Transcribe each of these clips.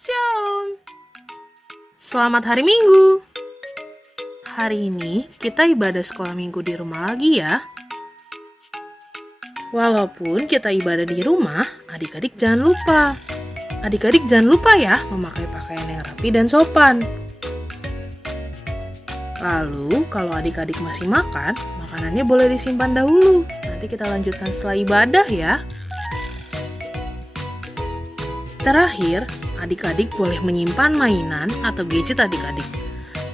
Shalom. Selamat hari Minggu. Hari ini kita ibadah sekolah minggu di rumah lagi ya. Walaupun kita ibadah di rumah, adik-adik jangan lupa. Adik-adik jangan lupa ya memakai pakaian yang rapi dan sopan. Lalu, kalau adik-adik masih makan, makanannya boleh disimpan dahulu. Nanti kita lanjutkan setelah ibadah ya. Terakhir, adik-adik boleh menyimpan mainan atau gadget adik-adik.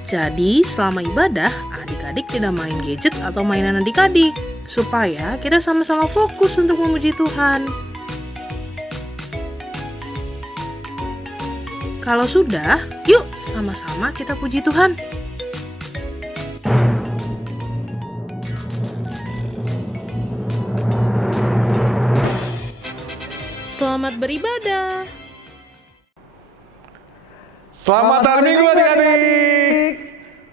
Jadi, selama ibadah, adik-adik tidak main gadget atau mainan adik-adik, supaya kita sama-sama fokus untuk memuji Tuhan. Kalau sudah, yuk sama-sama kita puji Tuhan. Selamat beribadah. Selamat hari Minggu adik-adik.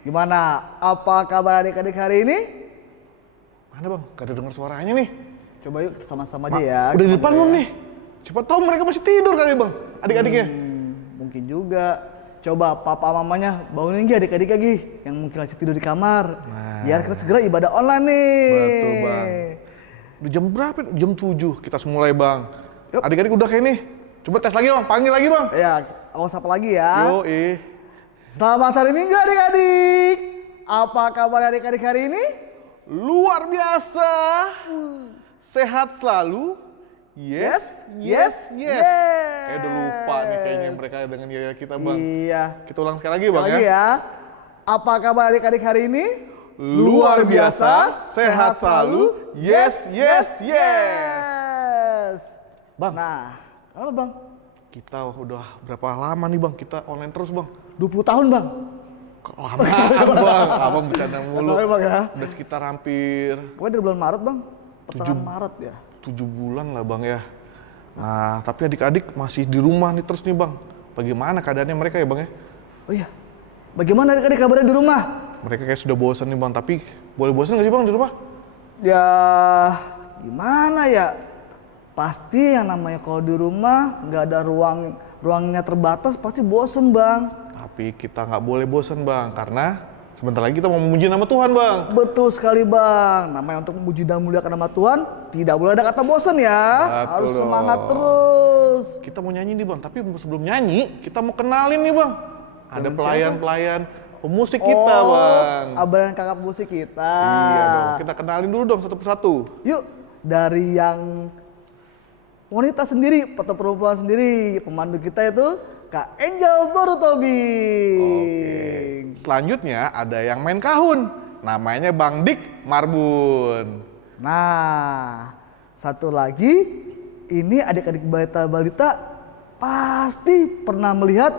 Gimana? Apa kabar adik-adik hari ini? Mana bang? Gak ada dengar suaranya nih. Coba yuk kita sama-sama aja ya. Udah di depan belum nih? Siapa tahu mereka masih tidur kali bang, adik-adiknya. Mungkin juga. Coba papa mamanya bangunin lagi adik-adik lagi yang mungkin masih tidur di kamar. Biar kita segera ibadah online nih. Betul bang. Udah jam berapa? Jam 7 kita mulai bang. Yuk. Adik-adik udah kayak nih. Coba tes lagi bang, panggil lagi bang. Ya, awas apa lagi ya? Yoi. Selamat hari Minggu adik-adik. Apa kabar adik-adik hari ini? Luar biasa. Sehat selalu. Yes. Kayak udah lupa nih kayaknya mereka dengan yaya kita bang. Iya. Kita ulang sekali lagi bang Lagi ya. Apa kabar adik-adik hari ini? Luar biasa, sehat selalu. Yes. Bang. Nah, apa bang? Kita udah berapa lama nih bang? Kita online terus bang. 20 tahun bang. Kelamaan bang, abang bercanda mulu. Sorry bang ya. Udah sekitar hampir Pokoknya dari bulan Maret bang. Pertengahan Maret ya. 7 bulan lah bang ya. Nah, tapi adik-adik masih di rumah nih terus nih bang. Bagaimana keadaannya mereka ya bang ya? Oh iya. Bagaimana adik-adik kabarnya di rumah? Mereka kayak sudah bosan nih bang, tapi boleh bosan nggak sih bang di rumah? Ya, gimana ya? Pasti yang namanya kalau di rumah nggak ada ruangnya terbatas pasti bosen bang. Tapi kita nggak boleh bosan bang, karena sebentar lagi kita mau memuji nama Tuhan bang. Betul sekali bang. Namanya untuk memuji dan memuliakan nama Tuhan tidak boleh ada kata bosen ya. Betul Harus dong. semangat terus. Kita mau nyanyi nih bang, tapi sebelum nyanyi kita mau kenalin nih bang. Ada pelayan-pelayan pemusik kita bang. Abang dan kakak musik kita. Iya dong, kita kenalin dulu dong satu persatu. Yuk, dari yang wanita sendiri, atau perempuan sendiri, pemandu kita itu Kak Angel Borutobing. Oke. Selanjutnya ada yang main kahun, namanya Bang Dik Marbun. Nah, satu lagi, ini adik-adik balita-balita pasti pernah melihat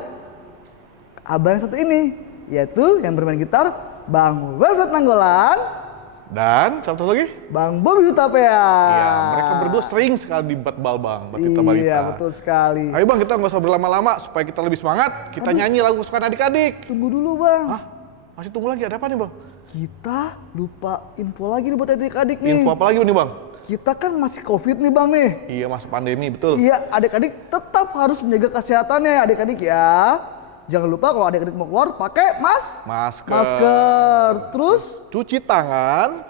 abang yang satu ini, yaitu yang bermain gitar, Bang Wilfred Nanggolan. Dan satu lagi? Bang Bobi Hutapea. Iya, mereka berdua sering sekali di batbal bang, batita balita. Iya, betul sekali. Ayo bang, kita nggak usah berlama-lama supaya kita lebih semangat. Kita nyanyi lagu kesukaan adik-adik. Tunggu dulu bang. Hah? Masih tunggu lagi? Ada apa nih bang? Kita lupa info lagi nih buat adik-adik nih. Info apa lagi nih bang? Kita kan masih COVID nih bang nih. Iya, masa pandemi, betul. Iya, adik-adik tetap harus menjaga kesehatannya adik-adik ya. Jangan lupa kalau adik-adik mau keluar pakai masker. Terus Cuci tangan.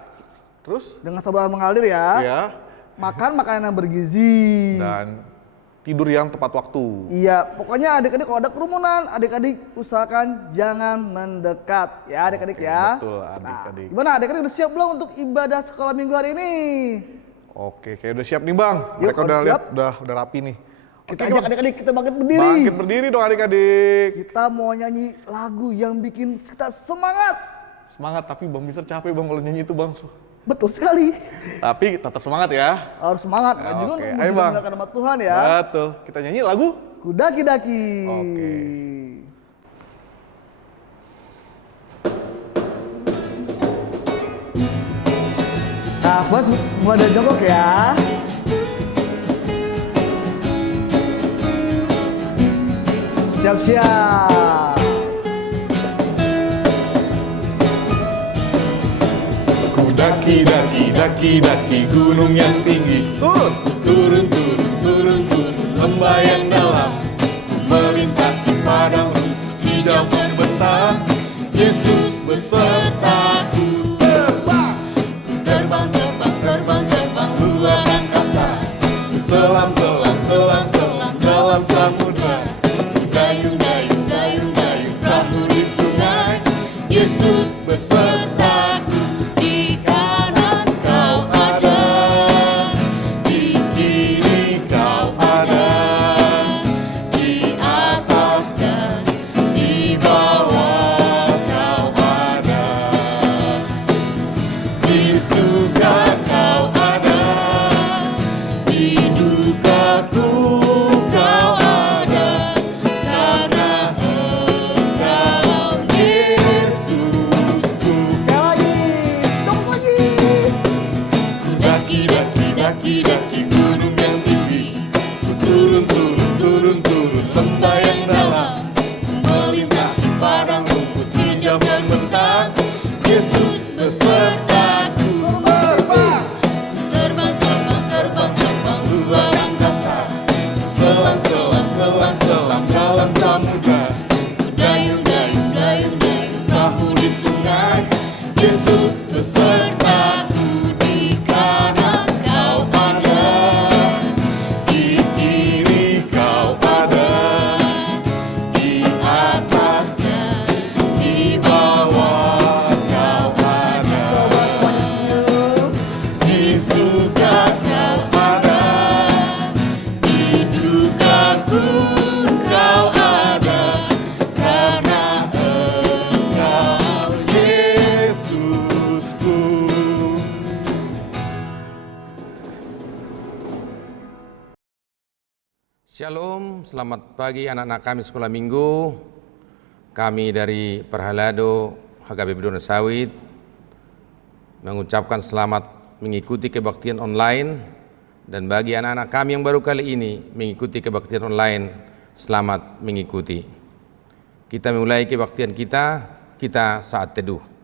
Terus? dengan sabar mengalir ya. Iya. Makan makanan yang bergizi. Dan tidur yang tepat waktu. Iya, pokoknya adik-adik kalau ada kerumunan, adik-adik usahakan jangan mendekat ya adik-adik ya. Betul, adik-adik. Nah, gimana adik-adik udah siap belum untuk ibadah sekolah minggu hari ini? Oke, kayak udah siap nih bang. Yuk, Mereka kalau udah siap. lihat, udah rapi nih. Kita Oke, ajak Bang. adik-adik kita bangkit berdiri. Bangkit berdiri dong adik-adik. Kita mau nyanyi lagu yang bikin kita semangat. Semangat, tapi bang bisa capek bang kalau nyanyi itu bang. Betul sekali. Tapi tetap semangat ya. Harus semangat. Ya, Nah, juga oke. untuk Ayo, memuji dan Bang. memuliakan nama Tuhan ya. Betul. Kita nyanyi lagu. Kudaki-daki. Oke. Nah, sobat mulai dari jongkok ya. Siap-siap. Daki gunung yang tinggi. Turun, lembah yang dalam, melintas besertaku. Ku terbang, terbang, terbang, terbang luar angkasa. Ku selam, selam, selam, selam dalam samudra. Ku dayung, dayung, dayung, dayung perahu di sungai. Yesus besertaku. Di kanan kau ada, di kiri kau ada, di atas dan di bawah kau ada, di suka kau ada, di dukaku kau ada, karena Engkau Yesusku. Ku daki, daki, daki, daki gunung yang tinggi. Ku turun, turun, turun, turun lembah yang dalam. Ku melintasi padang rumput hijau membentang. Yesus besertaku. Ku terbang, terbang, terbang, terbang luar angkasa. Ku selam, selam, selam, selam dalam samudra. Ku dayung, dayung, dayung, dayung perahu di sungai. Yesus besertaku. Di kanan kau ada, di kiri kau ada, di atas dan di bawah kau ada, di suka kau ada, di dukaku kau ada, karena Engkau Yesusku. Shalom, selamat pagi anak-anak kami sekolah minggu. Kami dari Perhalado HKBP Donasawit mengucapkan selamat mengikuti kebaktian online. Dan bagi anak-anak kami yang baru kali ini mengikuti kebaktian online, selamat mengikuti. Kita mulai kebaktian kita saat teduh.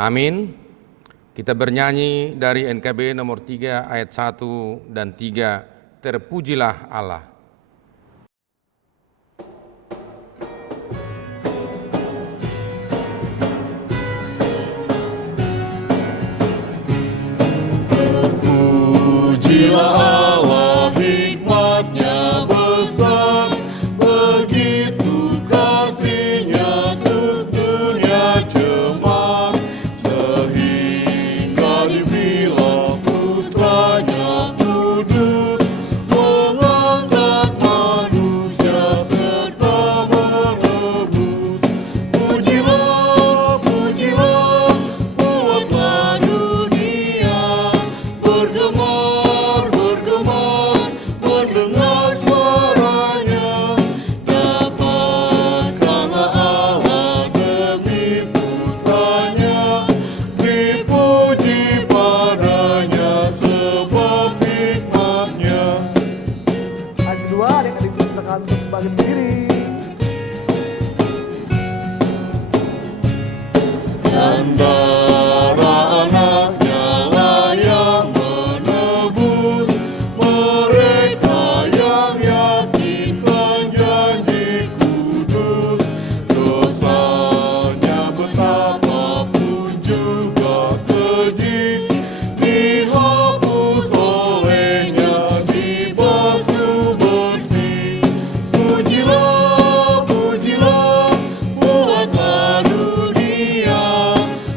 Amin. Kita bernyanyi dari NKB nomor 3 ayat 1 dan 3, Terpujilah Allah. Terpujilah Allah, hikmat-Nya besar, begitu kasih-Nya untuk dunia jemaat, sehingga dibilang putra-Nya kudus, mengangkat manusia serta menebus. Pujilah, pujilah, buatlah dunia bergemar, bergemar, mendengar suaranya. Dapatkanlah Allah demi putranya, dipuji padanya sebab hikmat-Nya. Ayat kedua, adik-adik silakan untuk kembali berdiri. Dan darah anaknya lah yang menebus mereka yang yakinkan janji kudus. Dosanya betapapun juga keji, dihapus olehnya, dibasuh bersih. Pujilah, pujilah, buatlah dunia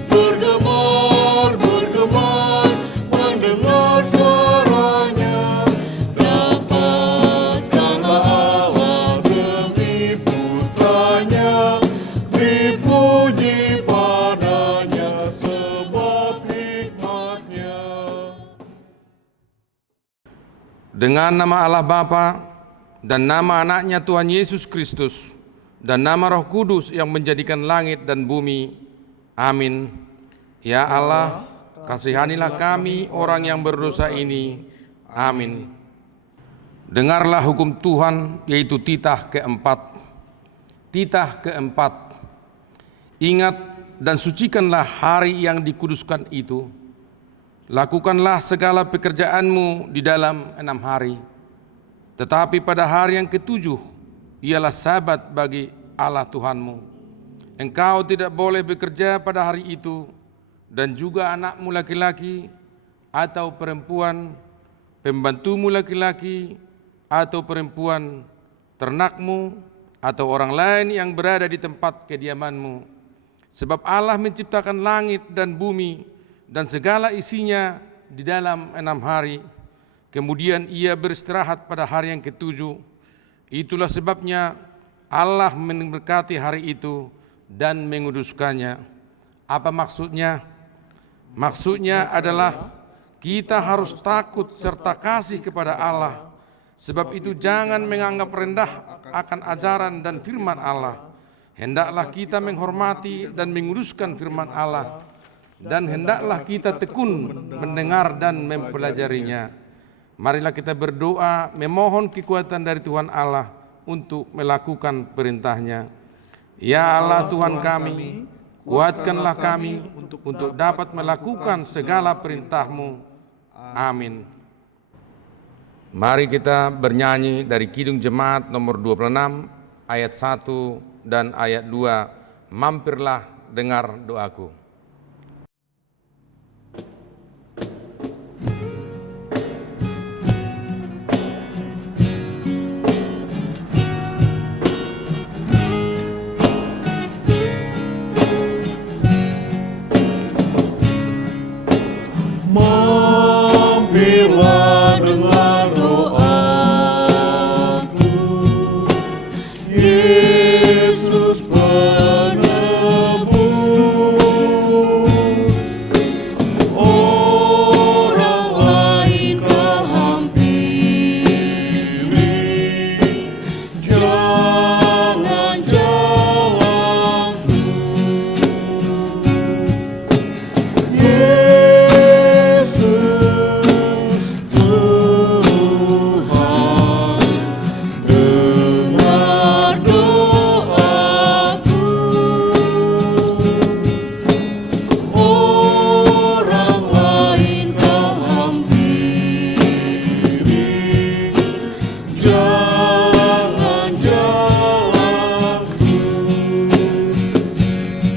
bergemar, bergemar, mendengar suaranya. Dapatkanlah Allah demi putranya, dipuji padanya sebab hikmat-Nya. Dengan nama Allah Bapa dan nama anaknya Tuhan Yesus Kristus, dan nama Roh Kudus yang menjadikan langit dan bumi. Amin. Ya Allah, kasihanilah kami orang yang berdosa ini. Amin. Dengarlah hukum Tuhan, yaitu titah keempat. Titah keempat. Ingat dan sucikanlah hari yang dikuduskan itu. Lakukanlah segala pekerjaanmu di dalam 6 hari. Tetapi pada hari yang ketujuh, ialah sabat bagi Allah Tuhanmu. Engkau tidak boleh bekerja pada hari itu, dan juga anakmu laki-laki atau perempuan, pembantumu laki-laki atau perempuan, ternakmu, atau orang lain yang berada di tempat kediamanmu. Sebab Allah menciptakan langit dan bumi dan segala isinya di dalam 6 hari. Kemudian ia beristirahat pada hari yang ketujuh. Itulah sebabnya Allah memberkati hari itu dan menguduskannya. Apa maksudnya? Maksudnya adalah kita harus takut serta kasih kepada Allah. Sebab itu jangan menganggap rendah akan ajaran dan firman Allah. Hendaklah kita menghormati dan menguduskan firman Allah. Dan hendaklah kita tekun mendengar dan mempelajarinya. Marilah kita berdoa memohon kekuatan dari Tuhan Allah untuk melakukan perintahnya. Ya Allah Tuhan kami, kuatkanlah kami untuk dapat melakukan segala perintah-Mu. Amin. Mari kita bernyanyi dari Kidung Jemaat nomor 26 ayat 1 dan ayat 2. Mampirlah dengar doaku. Mampirlah dengar doaku, Yesus penebus. Orang lain kau hampiri, jangan jauh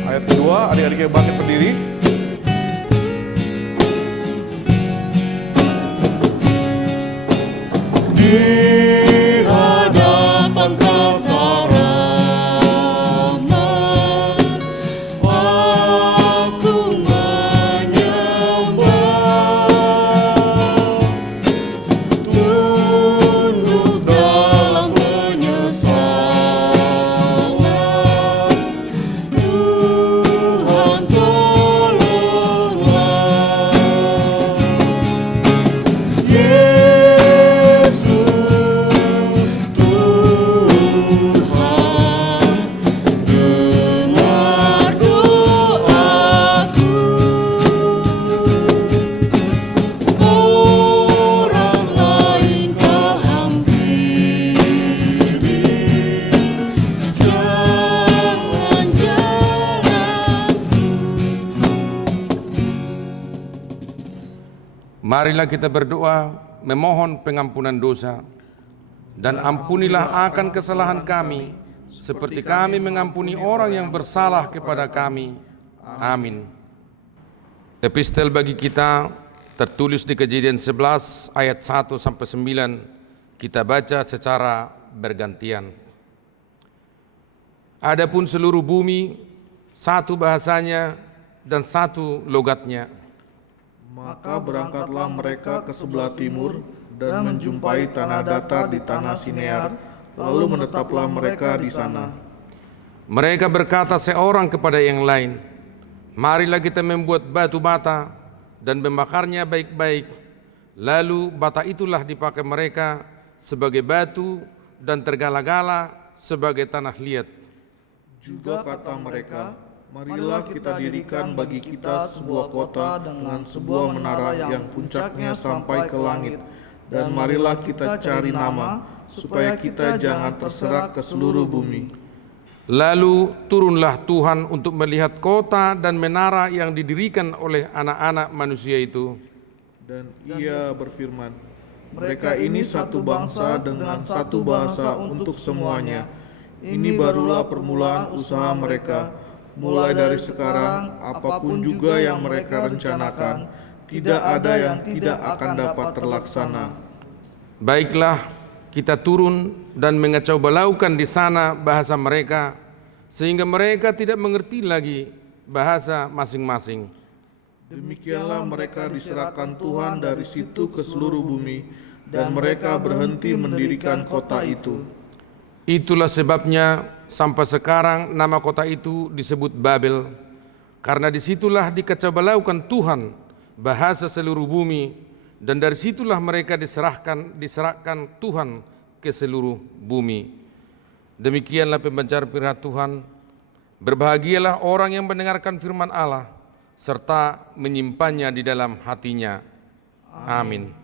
Ayat kedua, adik-adiknya bangkit berdiri. di hadapan tata rahmat, aku menyembah, tunduk dalam penyesalan. Tuhan tolonglah, Yesus Tuhan, dengar doaku. Orang lain kau hampiri, jangan jalan. Marilah kita berdoa memohon pengampunan dosa, dan ampunilah akan kesalahan kami, seperti kami mengampuni orang yang bersalah kepada kami. Amin. Epistel bagi kita tertulis di Kejadian 11 ayat 1 sampai 9. Kita baca secara bergantian. Adapun seluruh bumi satu bahasanya dan satu logatnya. Maka berangkatlah mereka ke sebelah timur dan menjumpai tanah datar di tanah Sinear, lalu menetaplah mereka di sana. Mereka berkata seorang kepada yang lain, marilah kita membuat batu bata dan membakarnya baik-baik. Lalu bata itulah dipakai mereka sebagai batu dan tergala-gala sebagai tanah liat. Juga kata mereka, marilah kita dirikan bagi kita sebuah kota dengan sebuah menara yang puncaknya sampai ke langit. Dan marilah kita cari nama, supaya kita jangan terserak ke seluruh bumi. Lalu turunlah Tuhan untuk melihat kota dan menara yang didirikan oleh anak-anak manusia itu. Dan ia berfirman, mereka ini satu bangsa dengan satu bahasa untuk semuanya. Ini barulah permulaan usaha mereka. Mulai dari sekarang, apapun juga yang mereka rencanakan, tidak ada yang tidak akan dapat terlaksana. Baiklah, kita turun dan mengacau balaukan di sana bahasa mereka, sehingga mereka tidak mengerti lagi bahasa masing-masing. Demikianlah mereka diserahkan Tuhan dari situ ke seluruh bumi, dan mereka berhenti mendirikan kota itu. Itulah sebabnya sampai sekarang nama kota itu disebut Babel, karena disitulah dikacau balaukan Tuhan bahasa seluruh bumi, dan dari situlah mereka diserahkan Tuhan ke seluruh bumi. Demikianlah pembicaraan firman Tuhan. Berbahagialah orang yang mendengarkan firman Allah serta menyimpannya di dalam hatinya. Amin.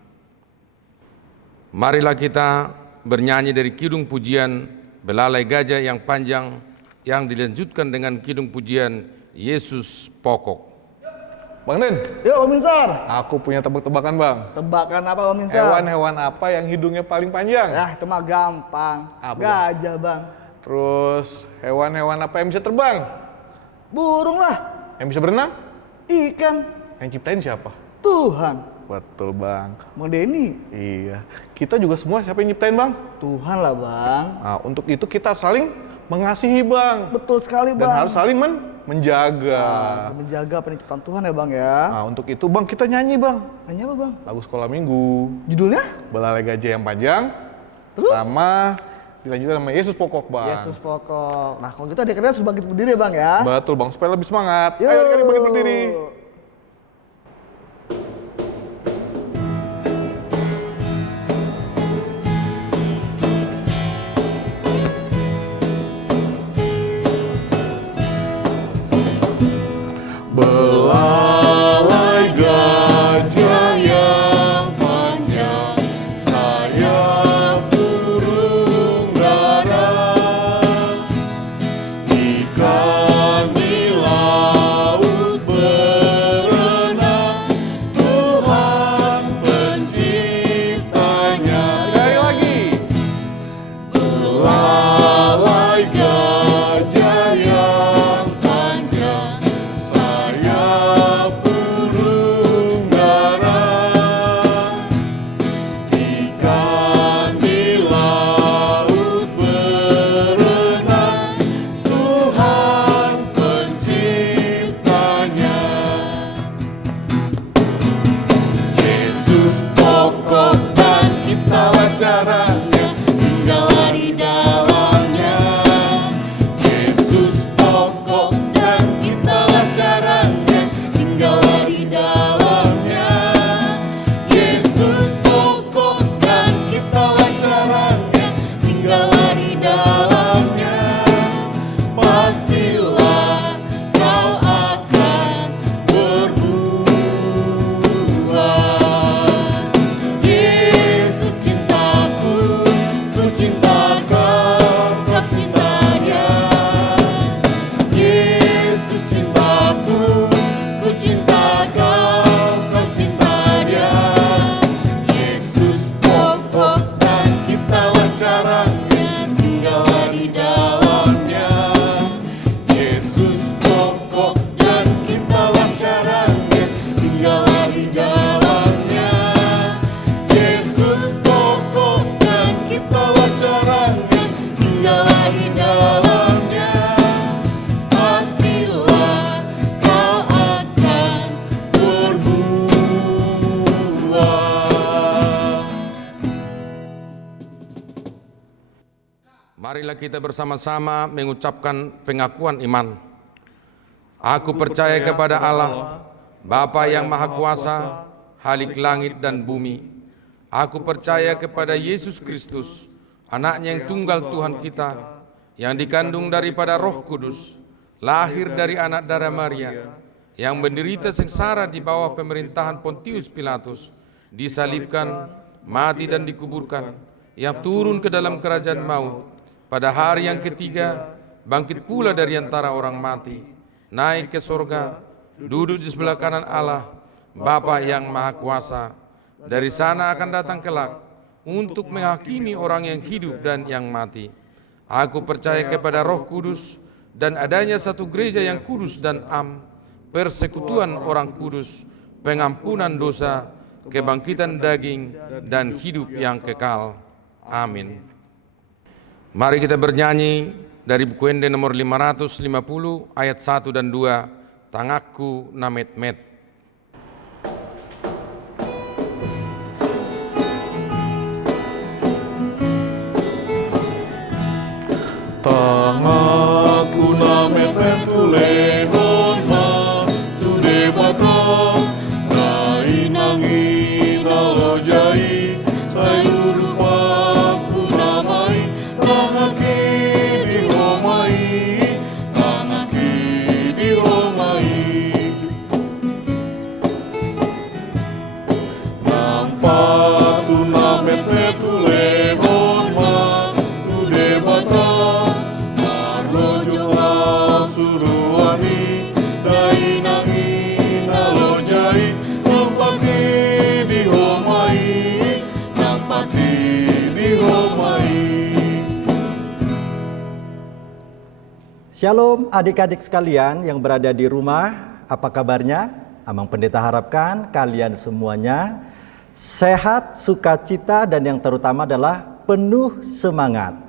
Marilah kita bernyanyi dari kidung pujian Belalai Gajah yang panjang yang dilanjutkan dengan kidung pujian Yesus Pokok. Bang Den, Yuk Bang Minsar. aku punya tebak-tebakan Bang. Tebakan apa Bang Minsar? Hewan-hewan apa yang hidungnya paling panjang? Ya itu mah gampang. Apa, Bang? Gajah Bang. Terus hewan-hewan apa yang bisa terbang? Burung lah. Yang bisa berenang? Ikan. Yang ciptain siapa? Tuhan. Betul Bang. Bang Denny. Iya. Kita juga semua siapa yang nyiptain Bang? Tuhan lah Bang. Nah, untuk itu kita saling mengasihi Bang. Betul sekali Dan Bang. harus saling menjaga. Menjaga penciptaan Tuhan ya Bang ya. Nah, untuk itu Bang kita nyanyi Bang. Nanya apa Bang? Lagu sekolah minggu. Judulnya? Belalai Gajah yang panjang. Terus? Sama dilanjutkan sama Yesus Pokok Bang. Yesus Pokok. Nah kalau gitu adik-adik harus bangkit berdiri ya Bang ya. Betul Bang, supaya lebih semangat. Yuk. Ayo adik-adik bangkit berdiri. Belalai gajah yang panjang, sayap burung dara, ikan di laut berenang, Tuhan penciptanya. Sekali lagi. Belalai gajah yang panjang, sayap burung dara, ikan di laut berenang, Tuhan penciptanya. Yesus pokok dan kitalah caranya, tinggallah di dalamnya. Yesus pokok dan kitalah caranya, tinggallah di dalamnya. Yesus pokok dan kitalah caranya, tinggallah di dalamnya. Pastilah kau akan berbuah. Yesus cintaku, ku cinta kau, kau cinta dia. Yesus cintaku, ku cinta kau, kau cinta dia. Yesus pokok dan kitalah caranya, tinggallah di dalamnya. Yesus pokok dan kitalah caranya, tinggallah di dalamnya. Yesus pokok dan kitalah caranya, tinggallah di dalamnya. Pastilah kau akan berbuah. Marilah kita bersama-sama mengucapkan pengakuan iman. Aku percaya kepada Allah, Bapa yang Maha Kuasa, Khalik langit dan bumi. Aku percaya kepada Yesus Kristus, anaknya yang tunggal Tuhan kita, yang dikandung daripada Roh Kudus, lahir dari anak darah Maria, yang menderita sengsara di bawah pemerintahan Pontius Pilatus, disalibkan, mati dan dikuburkan, yang turun ke dalam kerajaan maut, pada hari yang ketiga bangkit pula dari antara orang mati, naik ke sorga, duduk di sebelah kanan Allah, Bapa yang Maha Kuasa. Dari sana akan datang kelak untuk menghakimi orang yang hidup dan yang mati. Aku percaya kepada Roh Kudus dan adanya satu gereja yang kudus dan persekutuan orang kudus, pengampunan dosa, kebangkitan daging, dan hidup yang kekal. Amin. Mari kita bernyanyi dari buku Ende nomor 550 ayat 1 dan 2, Tangakku namet-met. Tangakku namet-met tulehon ha tude baka rainangi ralojai sayuru paku namai tangaki dihomai nampak tu namet-met tulehon ha tude baka Shalom adik-adik sekalian yang berada di rumah, apa kabarnya? Amang Pendeta harapkan kalian semuanya sehat, sukacita, dan yang terutama adalah penuh semangat.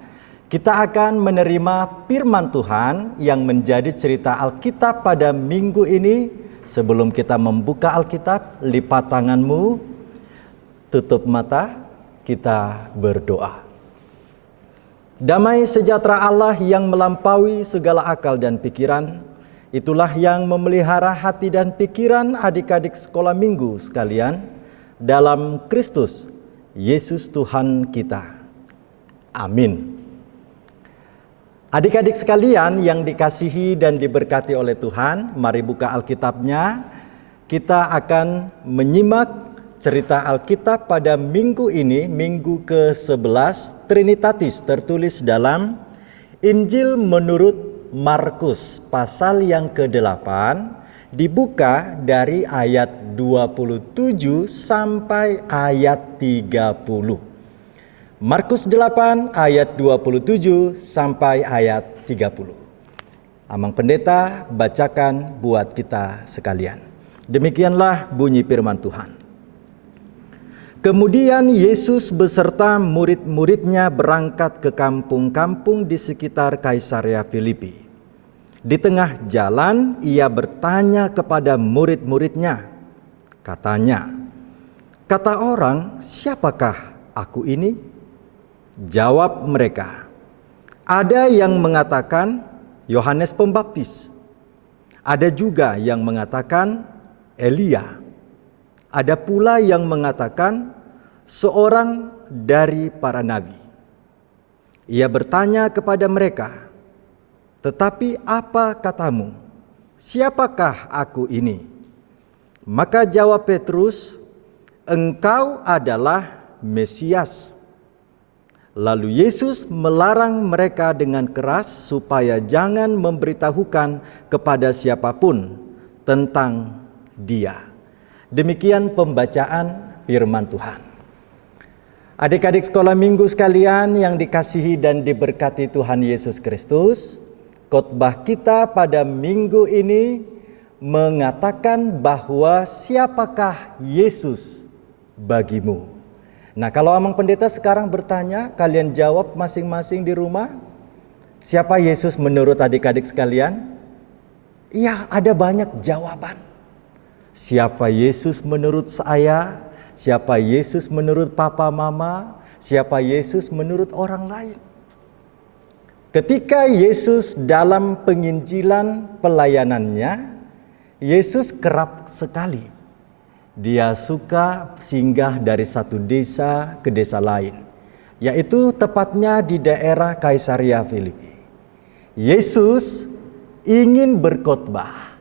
Kita akan menerima firman Tuhan yang menjadi cerita Alkitab pada minggu ini. Sebelum kita membuka Alkitab, lipat tanganmu, tutup mata, kita berdoa. Damai sejahtera Allah yang melampaui segala akal dan pikiran, itulah yang memelihara hati dan pikiran adik-adik sekolah minggu sekalian dalam Kristus Yesus Tuhan kita. Amin. Adik-adik sekalian yang dikasihi dan diberkati oleh Tuhan, mari buka Alkitabnya. Kita akan menyimak cerita Alkitab pada minggu ini, minggu ke-11, Trinitatis, tertulis dalam Injil menurut Markus, pasal yang ke-8, dibuka dari ayat 27 sampai ayat 30. Markus 8 ayat 27 sampai ayat 30. Amang Pendeta bacakan buat kita sekalian. Demikianlah bunyi firman Tuhan. Kemudian Yesus beserta murid-muridnya berangkat ke kampung-kampung di sekitar Kaisarea Filipi. Di tengah jalan ia bertanya kepada murid-muridnya. Katanya, "Kata orang, siapakah aku ini?" Jawab mereka, "Ada yang mengatakan Yohanes Pembaptis. Ada juga yang mengatakan Elia. Ada pula yang mengatakan seorang dari para nabi." Ia bertanya kepada mereka, "Tetapi apa katamu? Siapakah aku ini?" Maka jawab Petrus, "Engkau adalah Mesias." Lalu Yesus melarang mereka dengan keras supaya jangan memberitahukan kepada siapapun tentang Dia. Demikian pembacaan firman Tuhan. Adik-adik sekolah minggu sekalian yang dikasihi dan diberkati Tuhan Yesus Kristus, khotbah kita pada minggu ini mengatakan bahwa siapakah Yesus bagimu? Nah, kalau Amang Pendeta sekarang bertanya, kalian jawab masing-masing di rumah, siapa Yesus menurut adik-adik sekalian? Iya, ada banyak jawaban. Siapa Yesus menurut saya? Siapa Yesus menurut papa mama? Siapa Yesus menurut orang lain? Ketika Yesus dalam penginjilan pelayanannya, Yesus kerap sekali. Dia suka singgah dari satu desa ke desa lain. yaitu tepatnya di daerah Kaisaria Filipi. Yesus ingin berkhotbah.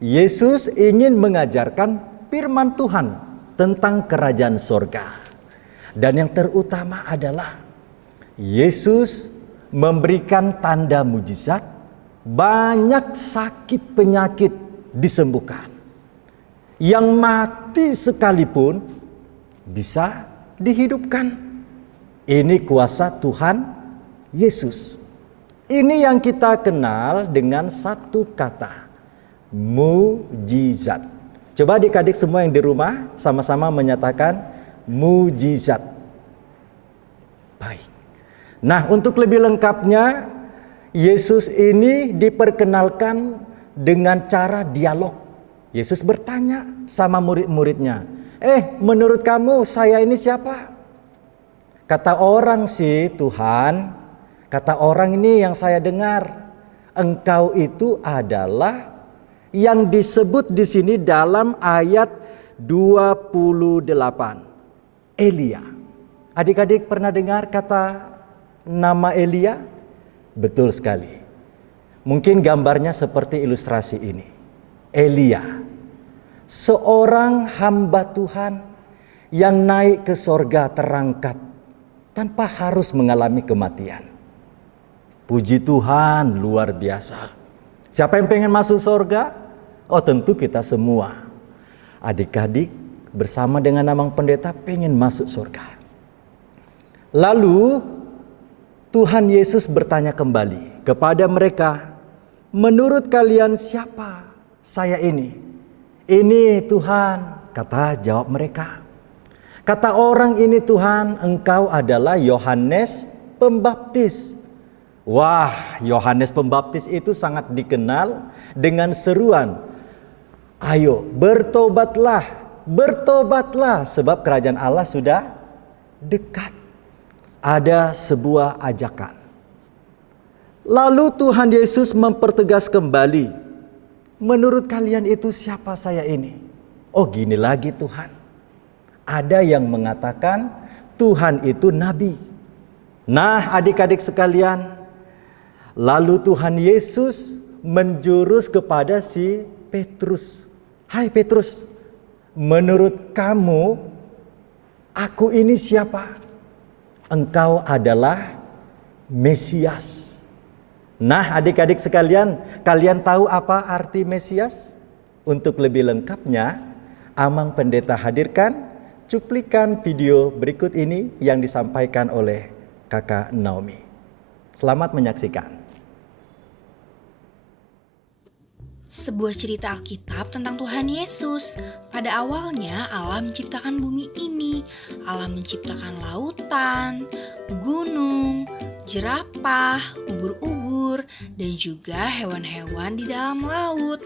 Yesus ingin mengajarkan firman Tuhan tentang kerajaan sorga. Dan yang terutama adalah Yesus memberikan tanda mujizat, banyak sakit penyakit disembuhkan. Yang mati sekalipun bisa dihidupkan. Ini kuasa Tuhan Yesus. Ini yang kita kenal dengan satu kata, mujizat. Coba adik-adik semua yang di rumah sama-sama menyatakan mujizat. Baik. Nah, untuk lebih lengkapnya, Yesus ini diperkenalkan dengan cara dialog. Yesus bertanya sama murid-muridnya, menurut kamu saya ini siapa? Kata orang sih Tuhan, kata orang ini yang saya dengar, engkau itu adalah yang disebut di sini dalam ayat 28, Elia. Adik-adik pernah dengar kata nama Elia? Betul sekali. Mungkin gambarnya seperti ilustrasi ini. Elia, seorang hamba Tuhan yang naik ke sorga terangkat tanpa harus mengalami kematian. Puji Tuhan, luar biasa. Siapa yang pengen masuk sorga? Oh, tentu kita semua. Adik-adik bersama dengan Amang Pendeta pengen masuk sorga. Lalu Tuhan Yesus bertanya kembali kepada mereka, menurut kalian siapa saya ini? Ini Tuhan, jawab mereka. Kata orang ini, Tuhan, engkau adalah Yohanes Pembaptis. Wah, Yohanes Pembaptis itu sangat dikenal dengan seruan, ayo bertobatlah, bertobatlah sebab kerajaan Allah sudah dekat. Ada sebuah ajakan. Lalu Tuhan Yesus mempertegas kembali, menurut kalian itu siapa saya ini? Oh, gini lagi Tuhan. Ada yang mengatakan Tuhan itu nabi. Nah, adik-adik sekalian, lalu Tuhan Yesus menjurus kepada si Petrus. Hai Petrus, menurut kamu aku ini siapa? Engkau adalah Mesias. Nah, adik-adik sekalian, kalian tahu apa arti Mesias? Untuk lebih lengkapnya, Amang Pendeta hadirkan cuplikan video berikut ini yang disampaikan oleh Kakak Naomi. Selamat menyaksikan. Sebuah cerita Alkitab tentang Tuhan Yesus. Pada awalnya Allah menciptakan bumi ini. Allah menciptakan lautan, gunung, jerapah, ubur-ubur, dan juga hewan-hewan di dalam laut.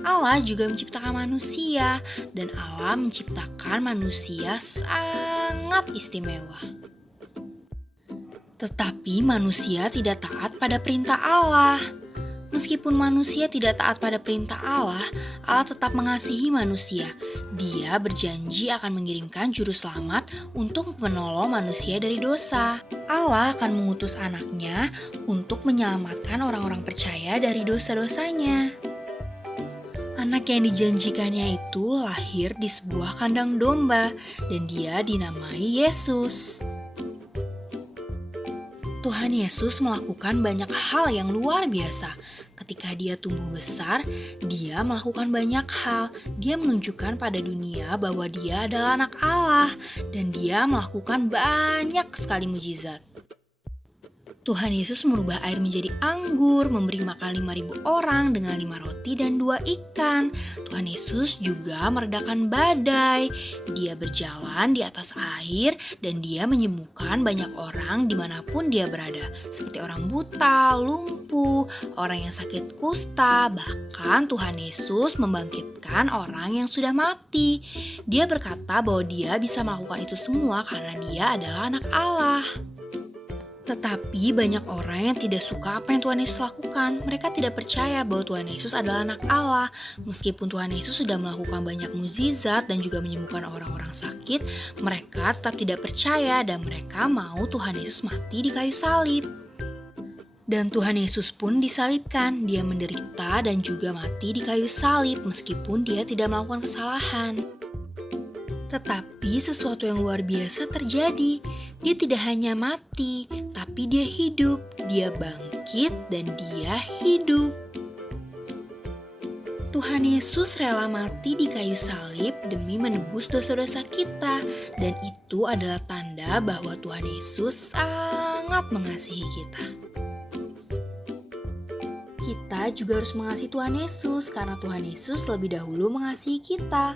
Allah juga menciptakan manusia, dan Allah menciptakan manusia sangat istimewa. Tetapi manusia tidak taat pada perintah Allah. Meskipun manusia tidak taat pada perintah Allah, Allah tetap mengasihi manusia. Dia berjanji akan mengirimkan juru selamat untuk menolong manusia dari dosa. Allah akan mengutus anaknya untuk menyelamatkan orang-orang percaya dari dosa-dosanya. Anak yang dijanjikannya itu lahir di sebuah kandang domba dan dia dinamai Yesus. Tuhan Yesus melakukan banyak hal yang luar biasa. Ketika dia tumbuh besar, dia melakukan banyak hal. Dia menunjukkan pada dunia bahwa dia adalah anak Allah dan dia melakukan banyak sekali mujizat. Tuhan Yesus merubah air menjadi anggur, memberi makan 5.000 orang dengan 5 roti dan 2 ikan. Tuhan Yesus juga meredakan badai. Dia berjalan di atas air dan dia menyembuhkan banyak orang dimanapun dia berada. Seperti orang buta, lumpuh, orang yang sakit kusta. Bahkan Tuhan Yesus membangkitkan orang yang sudah mati. Dia berkata bahwa dia bisa melakukan itu semua karena dia adalah anak Allah. Tetapi banyak orang yang tidak suka apa yang Tuhan Yesus lakukan. Mereka tidak percaya bahwa Tuhan Yesus adalah anak Allah. Meskipun Tuhan Yesus sudah melakukan banyak mukjizat dan juga menyembuhkan orang-orang sakit, mereka tetap tidak percaya dan mereka mau Tuhan Yesus mati di kayu salib. Dan Tuhan Yesus pun disalibkan. Dia menderita dan juga mati di kayu salib meskipun dia tidak melakukan kesalahan. Tetapi sesuatu yang luar biasa terjadi. Dia tidak hanya mati, tapi dia hidup. Dia bangkit dan dia hidup. Tuhan Yesus rela mati di kayu salib demi menebus dosa-dosa kita. Dan itu adalah tanda bahwa Tuhan Yesus sangat mengasihi kita. Kita juga harus mengasihi Tuhan Yesus karena Tuhan Yesus lebih dahulu mengasihi kita.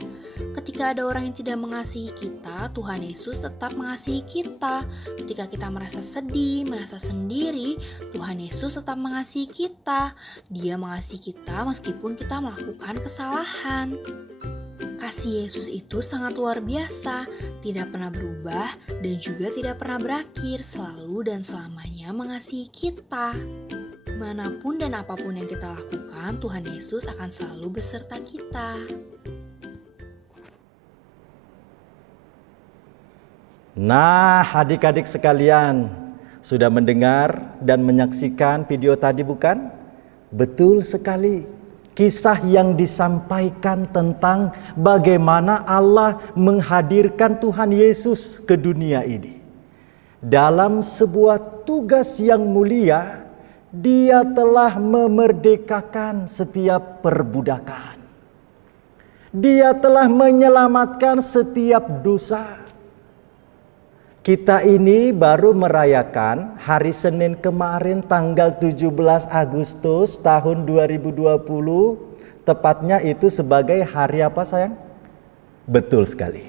Ketika ada orang yang tidak mengasihi kita, Tuhan Yesus tetap mengasihi kita. Ketika kita merasa sedih, merasa sendiri, Tuhan Yesus tetap mengasihi kita. Dia mengasihi kita meskipun kita melakukan kesalahan. Kasih Yesus itu sangat luar biasa, tidak pernah berubah dan juga tidak pernah berakhir, selalu dan selamanya mengasihi kita. Dimanapun dan apapun yang kita lakukan, Tuhan Yesus akan selalu beserta kita. Nah, adik-adik sekalian, sudah mendengar dan menyaksikan video tadi bukan? Betul sekali. Kisah yang disampaikan tentang bagaimana Allah menghadirkan Tuhan Yesus ke dunia ini. Dalam sebuah tugas yang mulia, Dia telah memerdekakan setiap perbudakan. Dia telah menyelamatkan setiap dosa. Kita ini baru merayakan hari Senin kemarin tanggal 17 Agustus tahun 2020. Tepatnya itu sebagai hari apa sayang? Betul sekali.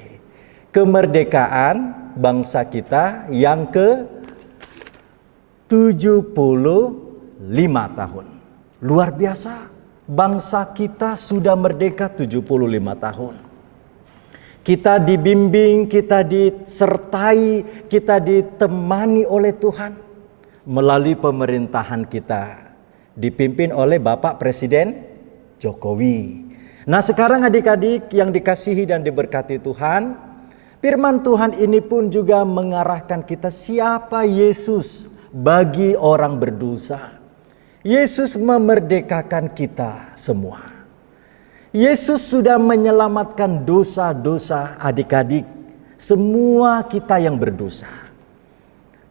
Kemerdekaan bangsa kita yang ke-75 tahun. Luar biasa. Bangsa kita sudah merdeka 75 tahun. Kita dibimbing, kita disertai, kita ditemani oleh Tuhan melalui pemerintahan kita dipimpin oleh Bapak Presiden Jokowi. Nah, sekarang adik-adik yang dikasihi dan diberkati Tuhan, firman Tuhan ini pun juga mengarahkan kita siapa Yesus bagi orang berdosa. Yesus memerdekakan kita semua. Yesus sudah menyelamatkan dosa-dosa adik-adik, semua kita yang berdosa.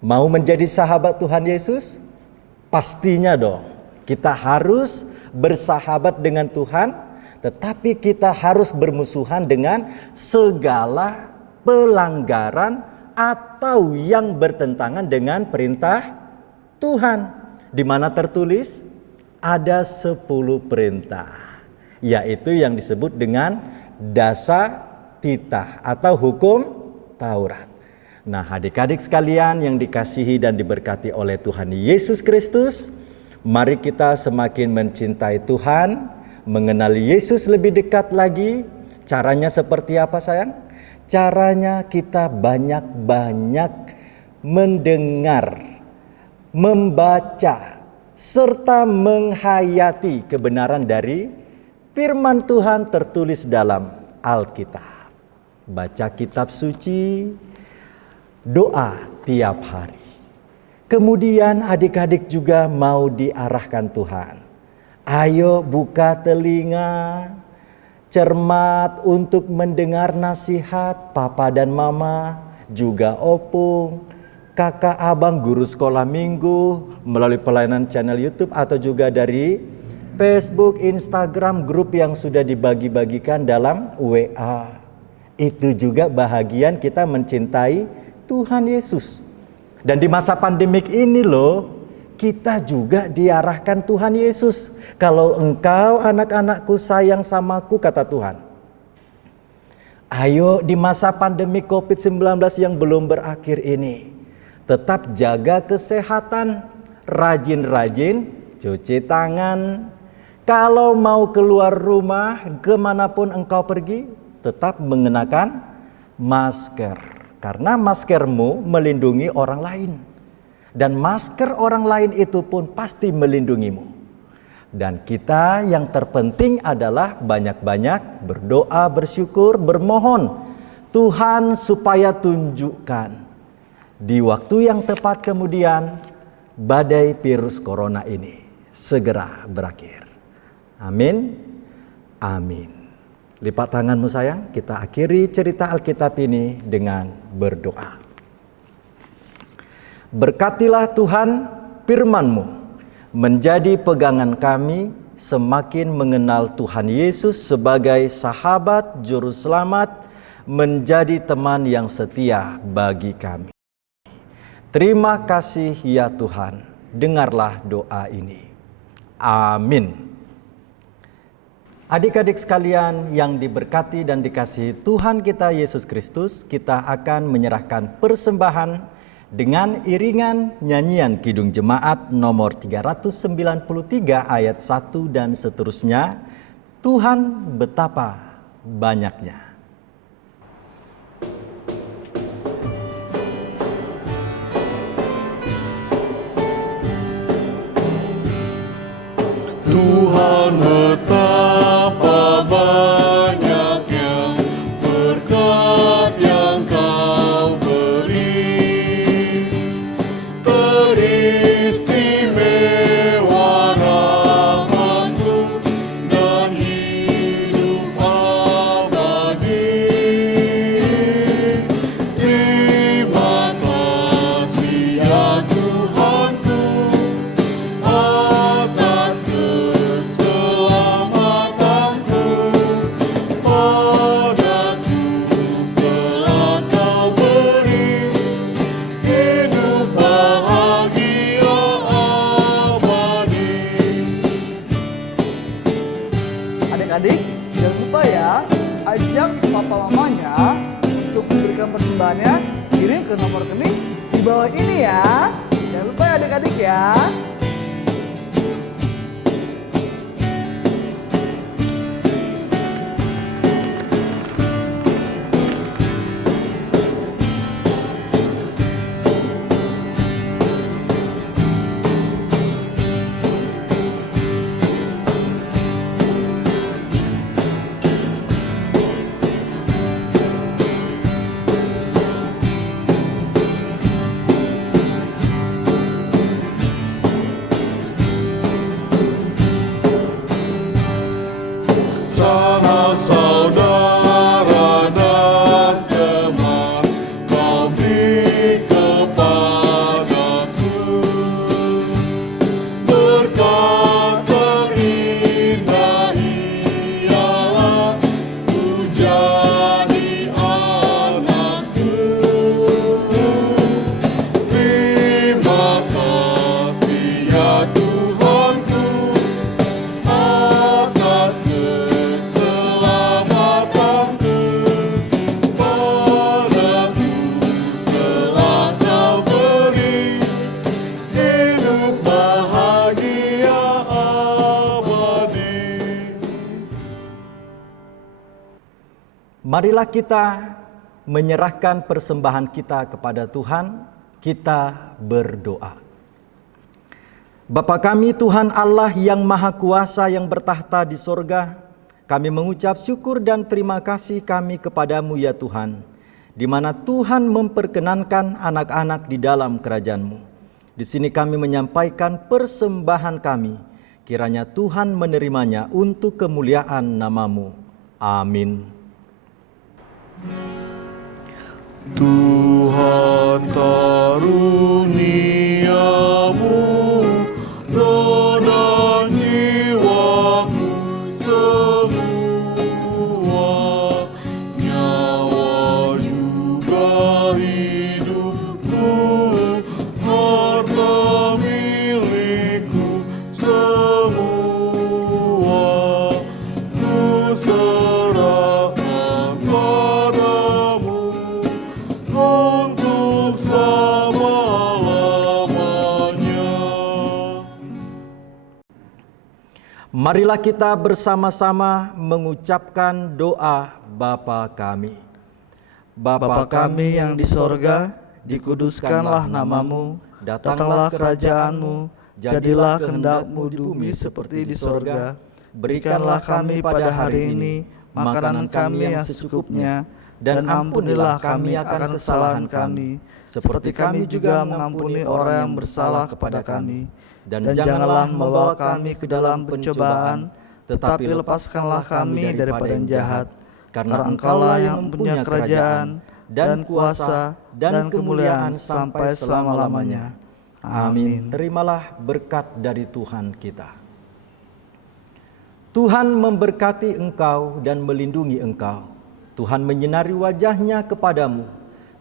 Mau menjadi sahabat Tuhan Yesus? Pastinya dong, kita harus bersahabat dengan Tuhan, tetapi kita harus bermusuhan dengan segala pelanggaran atau yang bertentangan dengan perintah Tuhan. Di mana tertulis ada 10 perintah, yaitu yang disebut dengan dasa titah atau hukum Taurat. Nah, adik-adik sekalian yang dikasihi dan diberkati oleh Tuhan Yesus Kristus, mari kita semakin mencintai Tuhan, mengenali Yesus lebih dekat lagi. Caranya seperti apa sayang? Caranya kita banyak-banyak mendengar, membaca, serta menghayati kebenaran dari firman Tuhan tertulis dalam Alkitab. Baca kitab suci, doa tiap hari. Kemudian adik-adik juga mau diarahkan Tuhan. Ayo buka telinga, cermat untuk mendengar nasihat papa dan mama, juga opung, kakak, abang, guru sekolah minggu melalui pelayanan channel YouTube atau juga dari Facebook, Instagram, grup yang sudah dibagi-bagikan dalam WA. Itu juga bahagian kita mencintai Tuhan Yesus. Dan di masa pandemik ini loh, kita juga diarahkan Tuhan Yesus. Kalau engkau anak-anakku sayang samaku, kata Tuhan. Ayo di masa pandemi COVID-19 yang belum berakhir ini, tetap jaga kesehatan, rajin-rajin cuci tangan. Kalau mau keluar rumah, kemanapun engkau pergi, tetap mengenakan masker. Karena maskermu melindungi orang lain. Dan masker orang lain itu pun pasti melindungimu. Dan kita yang terpenting adalah banyak-banyak berdoa, bersyukur, bermohon Tuhan supaya tunjukkan di waktu yang tepat kemudian badai virus corona ini segera berakhir. Amin. Amin. Lipat tanganmu sayang, kita akhiri cerita Alkitab ini dengan berdoa. Berkatilah Tuhan firman-Mu menjadi pegangan kami semakin mengenal Tuhan Yesus sebagai sahabat juru selamat, menjadi teman yang setia bagi kami. Terima kasih ya Tuhan, dengarlah doa ini. Amin. Adik-adik sekalian yang diberkati dan dikasihi Tuhan kita Yesus Kristus, kita akan menyerahkan persembahan dengan iringan nyanyian Kidung Jemaat nomor 393 ayat 1 dan seterusnya. Tuhan betapa banyaknya. Tuhan betapa banyaknya berkat yang Kau beri, teristimewa rahmat-Mu dan hidup abadi. Terima kasih ya Tuhanku atas keselamatanku, padaku telah Kau beri hidup bahagia abadi. Adik-adik, jangan lupa ya, ajak papa mamanya untuk memberikan persembahannya, kirim ke nomor rekening di bawah ini ya. Jangan lupa ya adik-adik ya. Sanak saudara dan teman Kau beri kepadaku, berkat terindah ialah ku jadi anakku. Terima kasih ya Tuhanku atas keselamatanku, padaku telah Kau beri hidup bahagia abadi. Marilah kita menyerahkan persembahan kita kepada Tuhan, kita berdoa. Bapa kami Tuhan Allah yang Maha Kuasa yang bertahta di sorga, kami mengucap syukur dan terima kasih kami kepadamu ya Tuhan, di mana Tuhan memperkenankan anak-anak di dalam kerajaan-Mu. Di sini kami menyampaikan persembahan kami, kiranya Tuhan menerimanya untuk kemuliaan nama-Mu. Amin. Tuhan karuniamu roh dan jiwaku semua, nyawa juga hidupku, harta milikku semua, ku serahkan padamu untuk selama-lamanya. Marilah kita bersama-sama mengucapkan doa Bapa kami. Bapa kami yang di sorga, dikuduskanlah namamu, Datanglah kerajaan-Mu, jadilah kehendak-Mu di bumi seperti di sorga. Berikanlah kami pada hari ini makanan kami yang secukupnya, dan ampunilah kami akan kesalahan kami, seperti kami juga mengampuni orang yang bersalah kepada kami. Dan janganlah membawa kami ke dalam pencobaan, tetapi lepaskanlah kami daripada yang jahat. Karena Engkaulah yang mempunyai kerajaan, dan kuasa, dan kemuliaan sampai selama-lamanya. Amin. Terimalah berkat dari Tuhan kita. Tuhan memberkati engkau dan melindungi engkau. Tuhan menyinari wajah-Nya kepadamu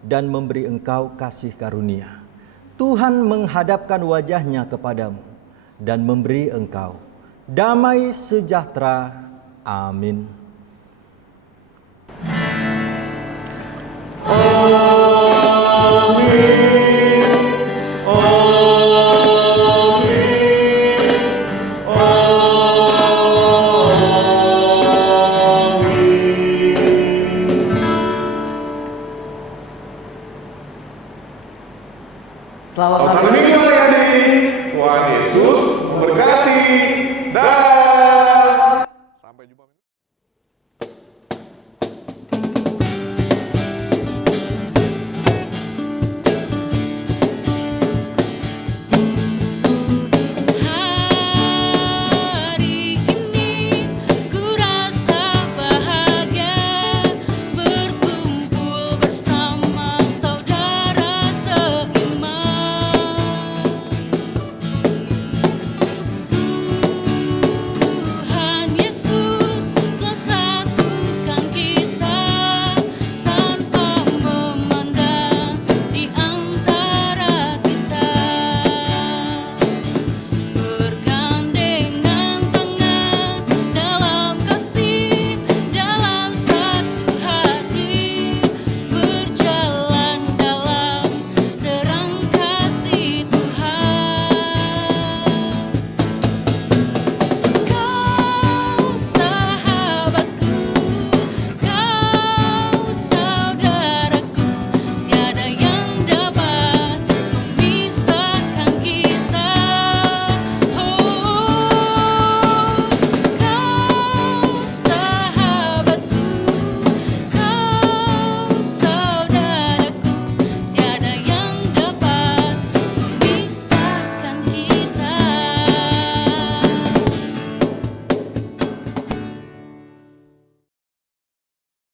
dan memberi engkau kasih karunia. Tuhan menghadapkan wajah-Nya kepadamu dan memberi engkau damai sejahtera. Amin. Selamat hari Minggu adik-adik. Tuhan Yesus memberkati. Dah.